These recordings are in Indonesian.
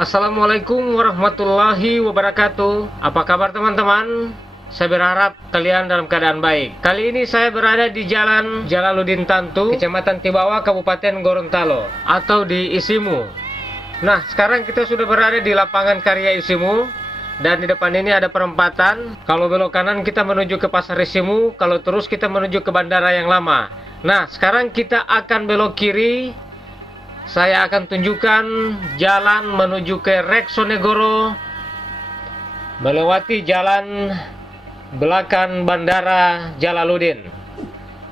Assalamualaikum warahmatullahi wabarakatuh. Apa kabar teman-teman? Saya berharap kalian dalam keadaan baik. Kali ini saya berada di Jalan Jalaluddin Tantu, Kecamatan Tibawa, Kabupaten Gorontalo, atau di Isimu. Nah, sekarang kita sudah berada di lapangan Karya Isimu. Dan di depan ini ada perempatan. Kalau belok kanan kita menuju ke Pasar Isimu, kalau terus kita menuju ke Bandara yang lama. Nah, sekarang kita akan belok kiri. Saya akan tunjukkan jalan menuju ke Reksonegoro, melewati jalan belakang Bandara Jalaluddin.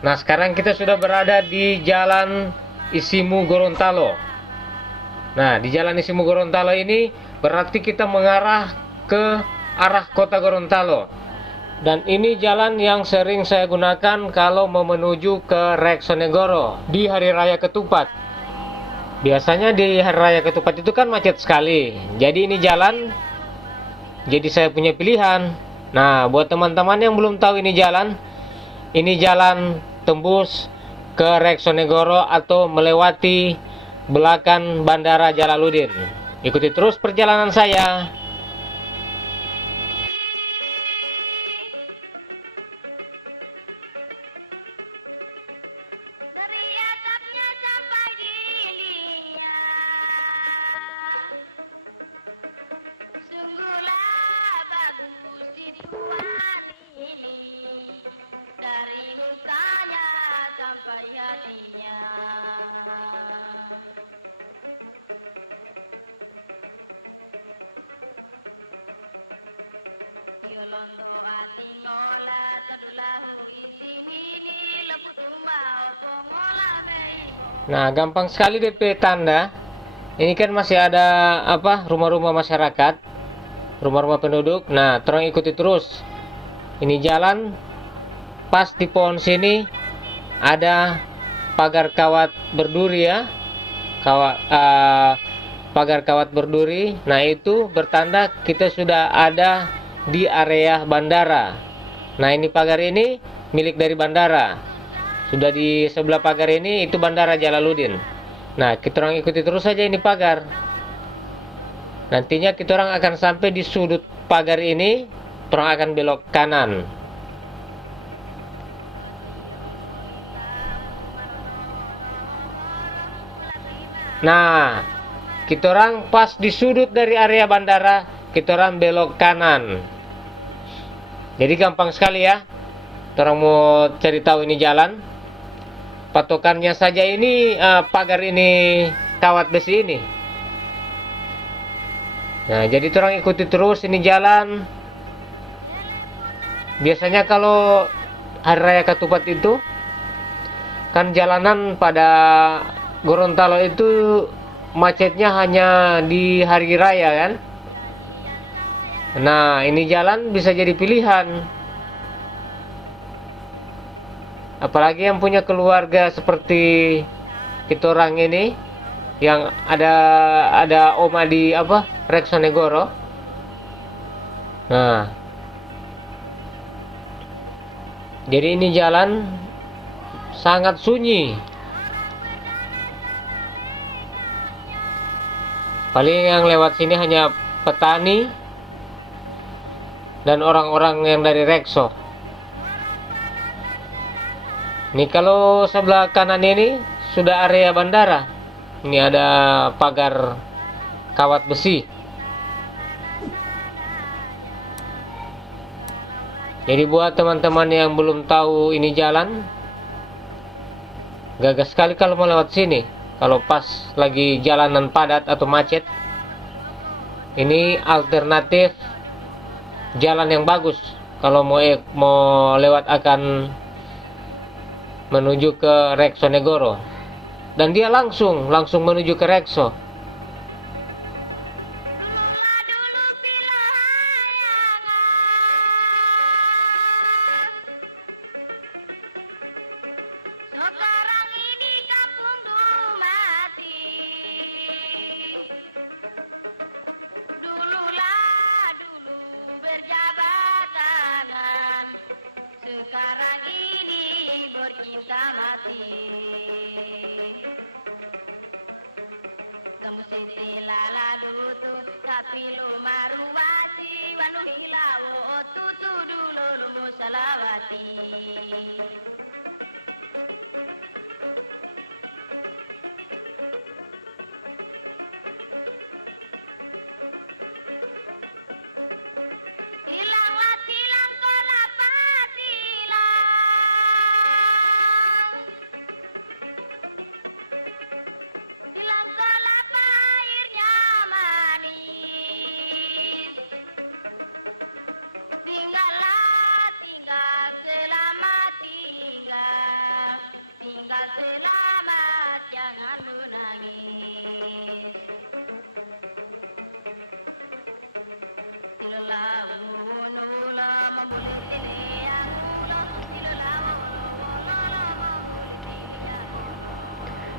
Nah, sekarang kita sudah berada di Jalan Isimu Gorontalo. Nah, di Jalan Isimu Gorontalo ini berarti kita mengarah ke arah kota Gorontalo. Dan ini jalan yang sering saya gunakan kalau mau menuju ke Reksonegoro di Hari Raya Ketupat. Biasanya di Hari Raya Ketupat itu kan macet sekali. Jadi ini jalan jadi saya punya pilihan. Nah, buat teman-teman yang belum tahu ini jalan tembus ke Reksonegoro atau melewati belakang Bandara Jalaluddin. Ikuti terus perjalanan saya. Nah, gampang sekali DP tanda. Ini kan masih ada rumah-rumah masyarakat, rumah-rumah penduduk. Nah, terus ikuti terus. Ini jalan pas di pohon sini ada pagar kawat berduri ya. Pagar kawat berduri. Nah, itu bertanda kita sudah ada di area bandara. Nah, ini pagar ini milik dari bandara. Sudah di sebelah pagar ini itu Bandara Jalaluddin. Nah, kita orang ikuti terus saja ini pagar. Nantinya kita orang akan sampai di sudut pagar ini, orang akan belok kanan. Nah, kita orang pas di sudut dari area bandara, kita orang belok kanan. Jadi gampang sekali ya. Kita orang mau cari tahu ini jalan. Patokannya saja ini pagar ini kawat besi ini. Nah, jadi orang ikuti terus ini jalan. Biasanya kalau Hari Raya Ketupat itu kan jalanan pada Gorontalo itu macetnya hanya di hari raya kan. Nah, ini jalan bisa jadi pilihan. Apalagi yang punya keluarga seperti kita orang ini yang ada oma di Reksonegoro. Nah, jadi ini jalan sangat sunyi. Paling yang lewat sini hanya petani dan orang-orang yang dari Rekso. Ini kalau sebelah kanan ini sudah area bandara. Ini ada pagar kawat besi. Jadi buat teman-teman yang belum tahu ini jalan, gagas sekali kalau mau lewat sini. Kalau pas lagi jalanan padat atau macet, ini alternatif jalan yang bagus. Kalau mau lewat akan menuju ke Reksonegoro, dan dia langsung menuju ke Rekso.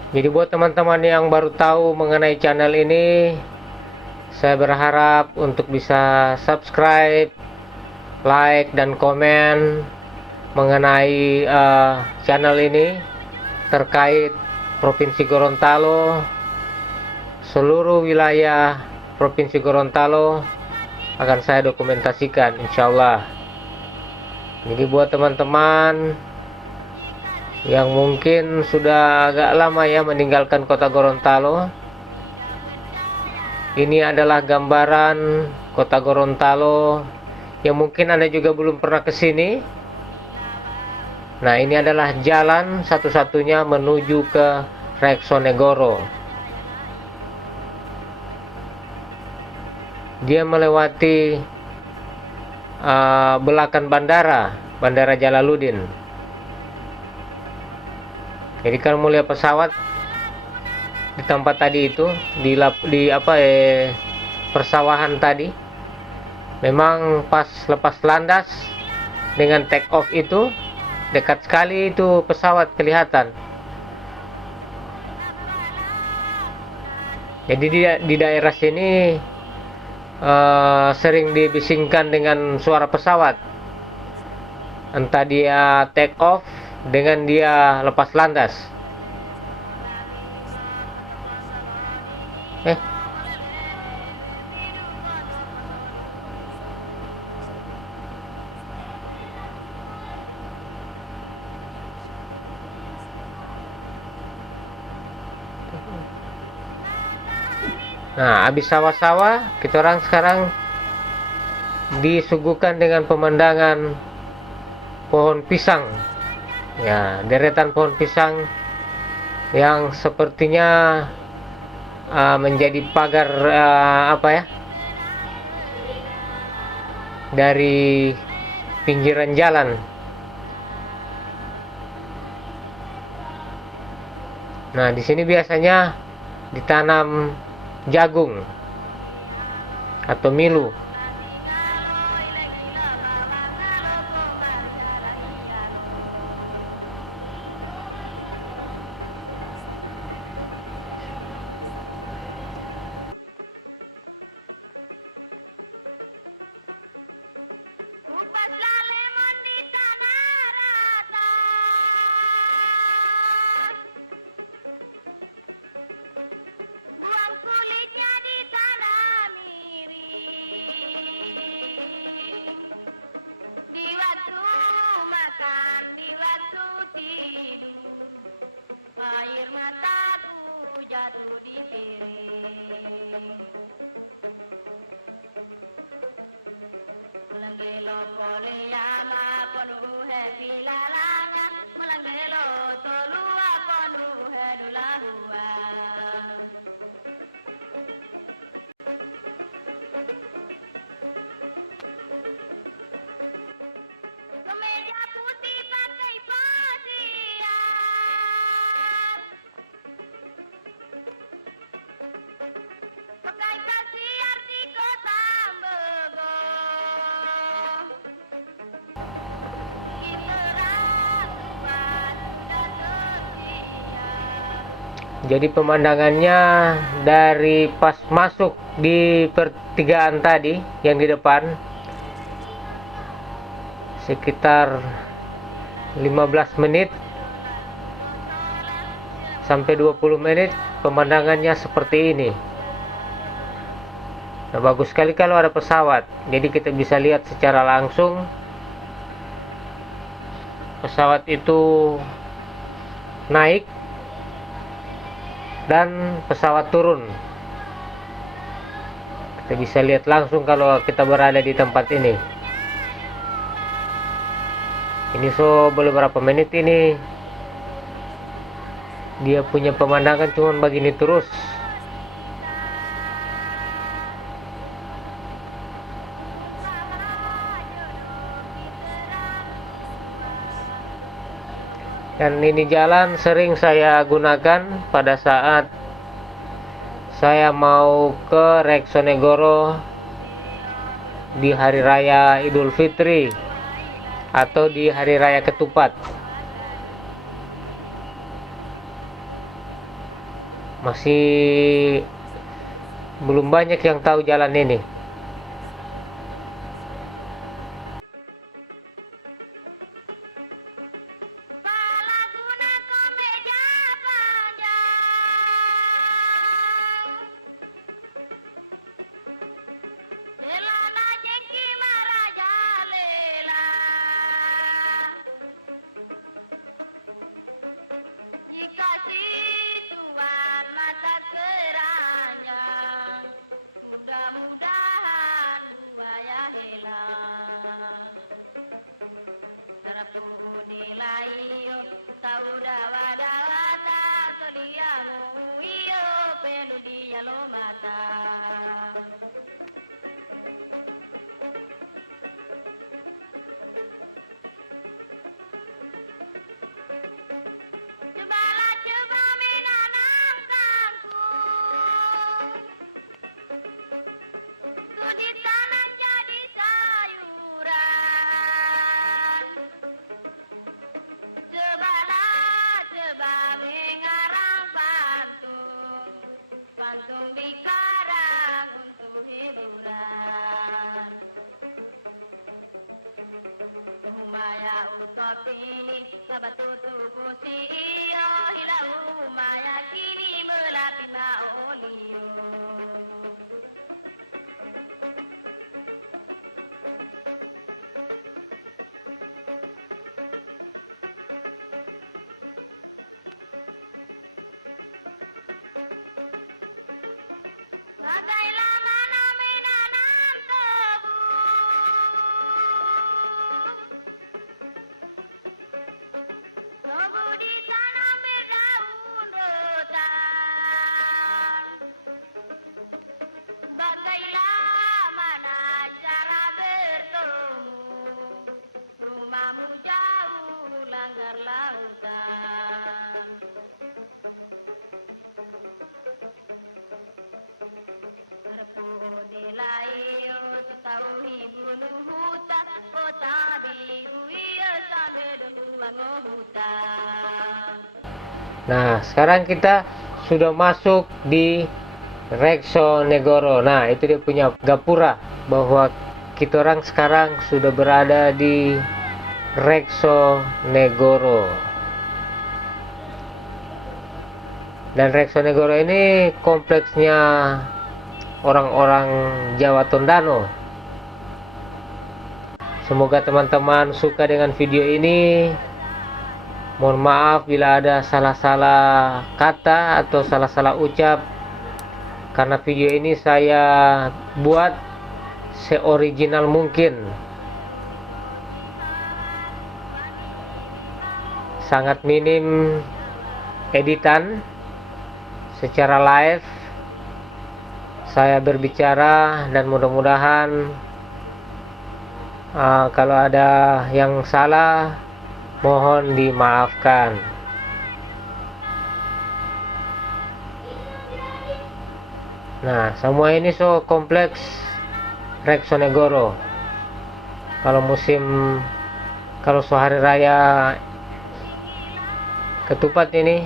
Jadi buat teman-teman yang baru tahu mengenai channel ini, saya berharap untuk bisa subscribe, like, dan komen mengenai channel ini terkait Provinsi Gorontalo. Seluruh wilayah Provinsi Gorontalo akan saya dokumentasikan, insya Allah. Jadi buat teman-teman yang mungkin sudah agak lama ya meninggalkan kota Gorontalo, ini adalah gambaran kota Gorontalo yang mungkin Anda juga belum pernah ke sini. Nah, ini adalah jalan satu-satunya menuju ke Reksonegoro. Dia melewati belakang Bandara Jalaluddin. Jadi kalau mau lihat pesawat di tempat tadi itu di persawahan tadi, memang pas lepas landas dengan take off itu dekat sekali itu pesawat kelihatan. Jadi di daerah sini sering dibisingkan dengan suara pesawat, entah dia take off dengan dia lepas landas. Nah, habis sawah-sawah, kita orang sekarang disuguhkan dengan pemandangan pohon pisang. Ya, deretan pohon pisang yang sepertinya menjadi pagar dari pinggiran jalan. Nah, di sini biasanya ditanam jagung atau milu. Jadi pemandangannya dari pas masuk di pertigaan tadi yang di depan sekitar 15 menit sampai 20 menit pemandangannya seperti ini. Nah, bagus sekali kalau ada pesawat, jadi kita bisa lihat secara langsung pesawat itu naik dan pesawat turun. Kita bisa lihat langsung kalau kita berada di tempat ini. Ini beberapa menit ini dia punya pemandangan cuman begini terus. Dan ini jalan sering saya gunakan pada saat saya mau ke Reksonegoro di Hari Raya Idul Fitri atau di Hari Raya Ketupat. Masih belum banyak yang tahu jalan ini. Nah, sekarang kita sudah masuk di Reksonegoro. Nah, itu dia punya gapura, bahwa kita orang sekarang sudah berada di Reksonegoro. Dan Reksonegoro ini kompleksnya orang-orang Jawa Tondano. Semoga teman-teman suka dengan video ini. Mohon maaf bila ada salah-salah kata atau salah-salah ucap, karena video ini saya buat seoriginal mungkin. Sangat minim editan. Secara live saya berbicara, dan mudah-mudahan kalau ada yang salah mohon dimaafkan. Nah, semua ini kompleks Reksonegoro. Kalau hari raya ketupat ini,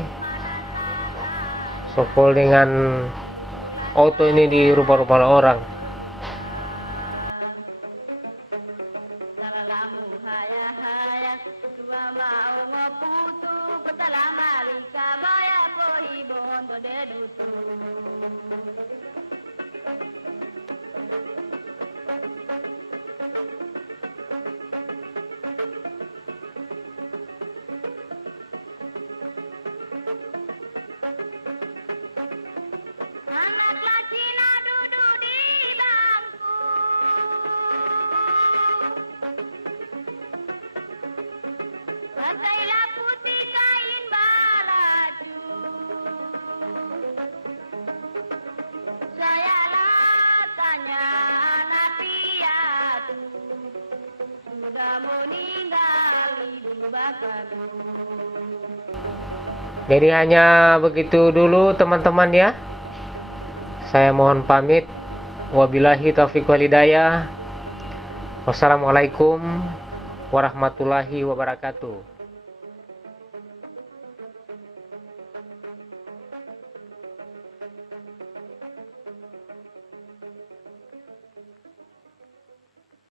full dengan auto ini di rumah-rumah orang. Anaklah Cina duduk di bangku, pakailah putih kain balaju. Sayalah tanya anak piatu, sudah meninggal ibu bapakku. Jadi hanya begitu dulu teman-teman ya. Saya mohon pamit. Wabillahi taufiq wal hidayah. Wassalamualaikum warahmatullahi wabarakatuh.